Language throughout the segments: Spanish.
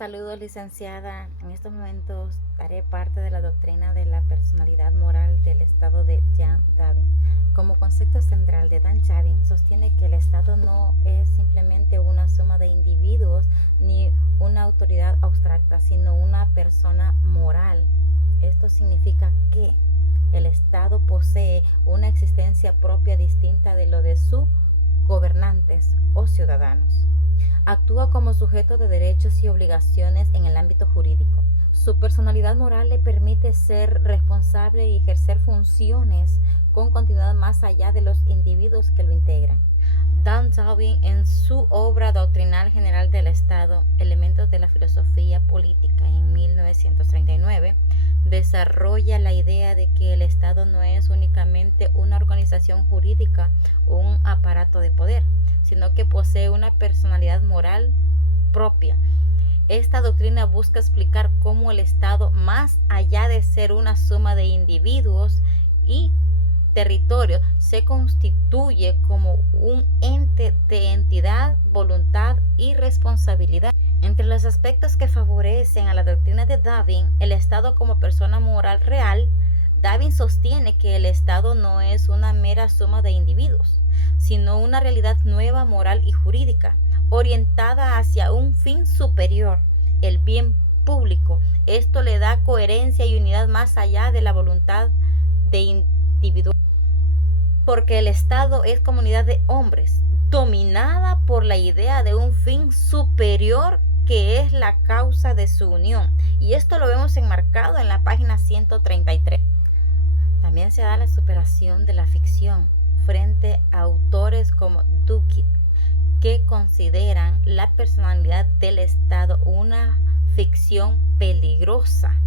Saludos, licenciada. En estos momentos daré parte de la doctrina de la personalidad moral del Estado de Jean Davin. Como concepto central de Dan Javin, sostiene que el Estado no es simplemente una suma de individuos ni una autoridad abstracta, sino una persona moral. Esto significa que el Estado posee una existencia propia distinta de lo de sus gobernantes o ciudadanos. Actúa como sujeto de derechos y obligaciones en el ámbito jurídico. Su personalidad moral le permite ser responsable y ejercer funciones con continuidad más allá de los individuos que lo integran. Dan Tobin, en su obra doctrinal general del Estado, Elementos de la filosofía política, en 1939, desarrolla la idea de que el Estado no es únicamente una organización jurídica o un aparato de poder, sino que posee una personalidad moral propia. Esta doctrina busca explicar cómo el Estado, más allá de ser una suma de individuos y territorio, se constituye como un ente de entidad, voluntad y responsabilidad. Entre los aspectos que favorecen a la doctrina de Davin, el Estado como persona moral real, Davin sostiene que el Estado no es una mera suma de individuos, sino una realidad nueva, moral y jurídica, orientada hacia un fin superior, el bien público. Esto le da coherencia y unidad más allá de la voluntad de individuos, porque el Estado es comunidad de hombres, dominada por la idea de un fin superior que es la causa de su unión. Y esto lo vemos enmarcado en la página 133. También se da la superación de la ficción frente a autores como Duckett, que consideran la personalidad del Estado una ficción peligrosa.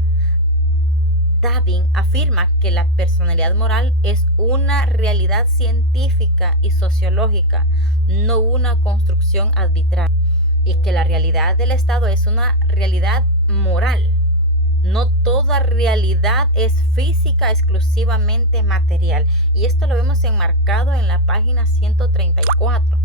Davin afirma que la personalidad moral es una realidad científica y sociológica, no una construcción arbitraria, y que la realidad del Estado es una realidad moral. No toda realidad es física, exclusivamente material. Y esto lo vemos enmarcado en la página 134.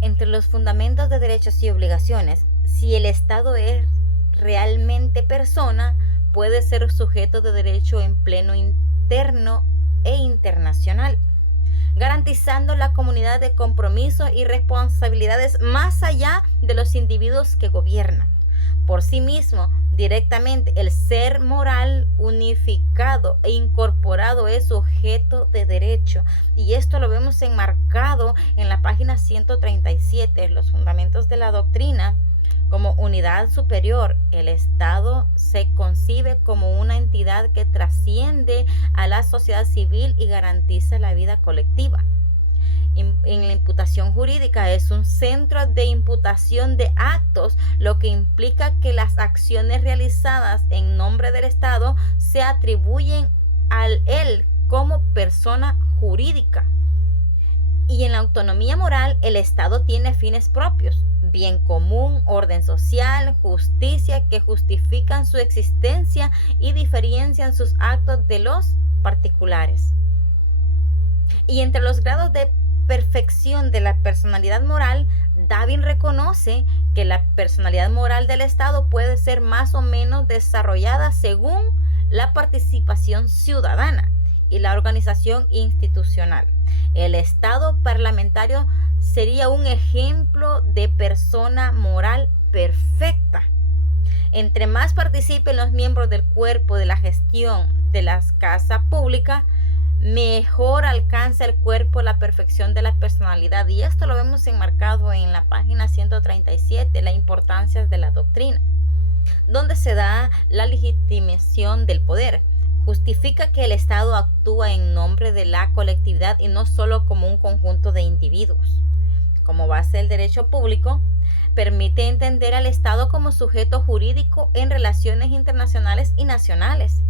Entre los fundamentos de derechos y obligaciones, si el Estado es realmente persona, puede ser sujeto de derecho en pleno interno e internacional, garantizando la comunidad de compromisos y responsabilidades más allá de los individuos que gobiernan. Por sí mismo, directamente, el ser moral unificado e incorporado es sujeto de derecho. Y esto lo vemos enmarcado en la página 137, los fundamentos de la doctrina. Como unidad superior, el Estado se concibe como una entidad que trasciende a la sociedad civil y garantiza la vida colectiva. En la imputación jurídica es un centro de imputación de actos, lo que implica que las acciones realizadas en nombre del Estado se atribuyen a él como persona jurídica. Y en la autonomía moral, el Estado tiene fines propios, bien común, orden social, justicia, que justifican su existencia y diferencian sus actos de los particulares. Y entre los grados de perfección de la personalidad moral, Davin reconoce que la personalidad moral del Estado puede ser más o menos desarrollada según la participación ciudadana y la organización institucional. El Estado parlamentario sería un ejemplo de persona moral perfecta. Entre más participen los miembros del cuerpo de la gestión de las casas públicas, mejor alcanza el cuerpo la perfección de la personalidad. Y esto lo vemos enmarcado en la página 137, la importancia de la doctrina, donde se da la legitimación del poder. Justifica que el Estado actúa en nombre de la colectividad y no solo como un conjunto de individuos. Como base del derecho público, permite entender al Estado como sujeto jurídico en relaciones internacionales y nacionales.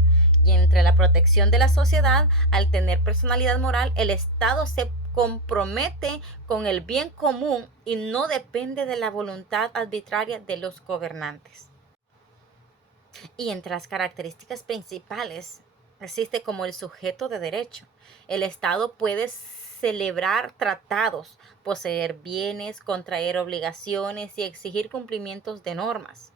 Y entre la protección de la sociedad, al tener personalidad moral, el Estado se compromete con el bien común y no depende de la voluntad arbitraria de los gobernantes. Y entre las características principales existe como el sujeto de derecho. El Estado puede celebrar tratados, poseer bienes, contraer obligaciones y exigir cumplimientos de normas.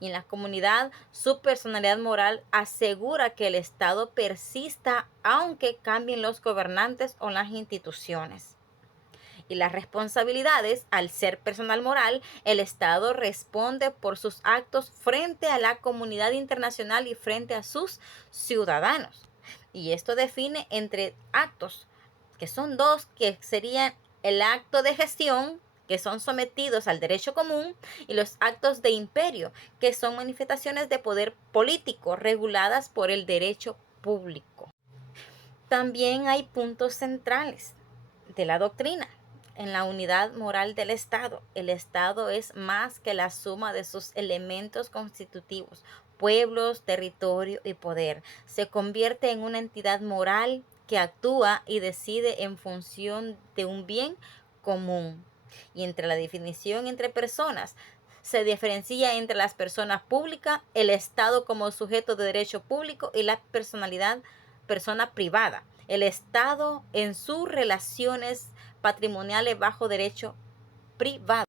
Y en la comunidad, su personalidad moral asegura que el Estado persista aunque cambien los gobernantes o las instituciones. Y las responsabilidades, al ser personal moral, el Estado responde por sus actos frente a la comunidad internacional y frente a sus ciudadanos. Y esto define entre actos, que son dos, que serían el acto de gestión, que son sometidos al derecho común, y los actos de imperio, que son manifestaciones de poder político reguladas por el derecho público. También hay puntos centrales de la doctrina. En la unidad moral del Estado, el Estado es más que la suma de sus elementos constitutivos, pueblos, territorio y poder. Se convierte en una entidad moral que actúa y decide en función de un bien común. Y entre la definición entre personas, se diferencia entre las personas públicas, el Estado como sujeto de derecho público y la persona privada. El Estado en sus relaciones patrimoniales bajo derecho privado.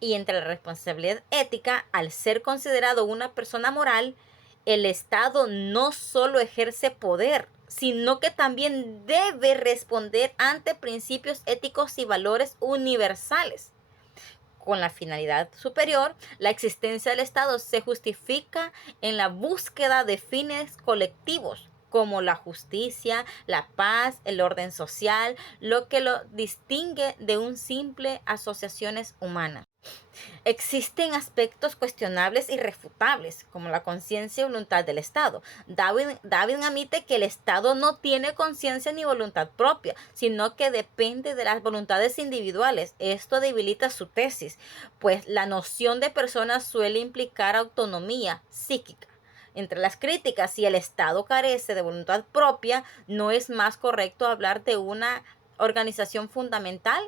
Y entre la responsabilidad ética, al ser considerado una persona moral, el Estado no solo ejerce poder, sino que también debe responder ante principios éticos y valores universales. Con la finalidad superior, la existencia del Estado se justifica en la búsqueda de fines colectivos como la justicia, la paz, el orden social, lo que lo distingue de un simple asociaciones humanas. Existen aspectos cuestionables y irrefutables, como la conciencia y voluntad del Estado. Darwin admite que el Estado no tiene conciencia ni voluntad propia, sino que depende de las voluntades individuales. Esto debilita su tesis, pues la noción de persona suele implicar autonomía psíquica. Entre las críticas, si el Estado carece de voluntad propia, no es más correcto hablar de una organización fundamental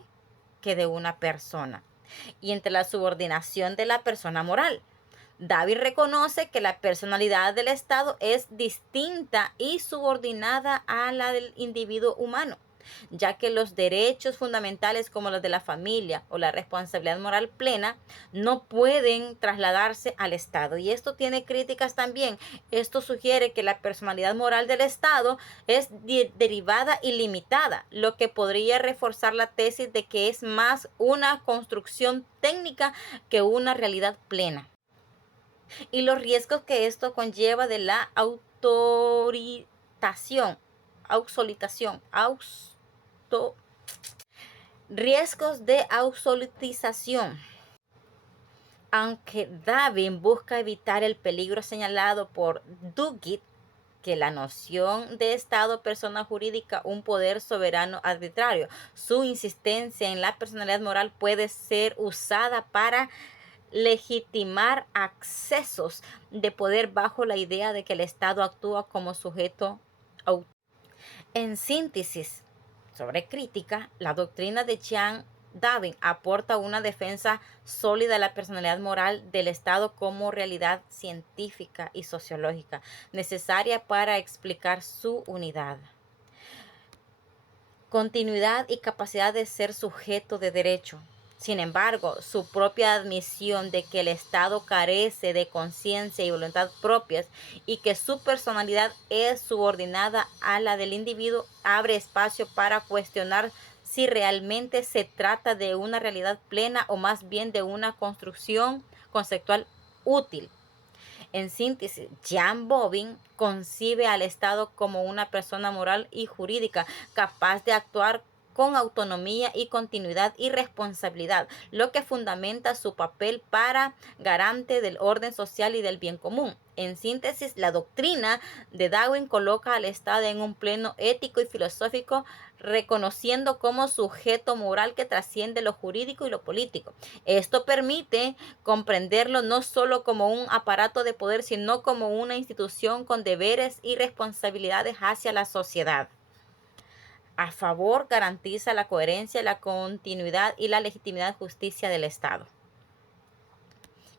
que de una persona. Y entre la subordinación de la persona moral, David reconoce que la personalidad del Estado es distinta y subordinada a la del individuo humano, ya que los derechos fundamentales como los de la familia o la responsabilidad moral plena no pueden trasladarse al Estado. Y esto tiene críticas también. Esto sugiere que la personalidad moral del Estado es derivada y limitada, lo que podría reforzar la tesis de que es más una construcción técnica que una realidad plena. Y los riesgos que esto conlleva de la autoritación, riesgos de absolutización. Aunque Darwin busca evitar el peligro señalado por Duguid, que la noción de Estado, persona jurídica, un poder soberano arbitrario, su insistencia en la personalidad moral puede ser usada para legitimar accesos de poder bajo la idea de que el Estado actúa como sujeto autónomo. En síntesis, sobre crítica, la doctrina de Jean Darwin aporta una defensa sólida de la personalidad moral del Estado como realidad científica y sociológica necesaria para explicar su unidad, continuidad y capacidad de ser sujeto de derecho. Sin embargo, su propia admisión de que el Estado carece de conciencia y voluntad propias y que su personalidad es subordinada a la del individuo abre espacio para cuestionar si realmente se trata de una realidad plena o más bien de una construcción conceptual útil. En síntesis, Jean Bovin concibe al Estado como una persona moral y jurídica capaz de actuar con autonomía y continuidad y responsabilidad, lo que fundamenta su papel para garante del orden social y del bien común. En síntesis, la doctrina de Darwin coloca al Estado en un plano ético y filosófico, reconociendo como sujeto moral que trasciende lo jurídico y lo político. Esto permite comprenderlo no solo como un aparato de poder, sino como una institución con deberes y responsabilidades hacia la sociedad. A favor, garantiza la coherencia, la continuidad y la legitimidad justicia del Estado.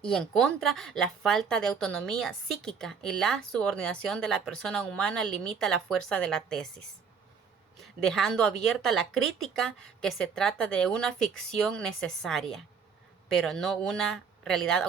Y en contra, la falta de autonomía psíquica y la subordinación de la persona humana limita la fuerza de la tesis, dejando abierta la crítica que se trata de una ficción necesaria, pero no una realidad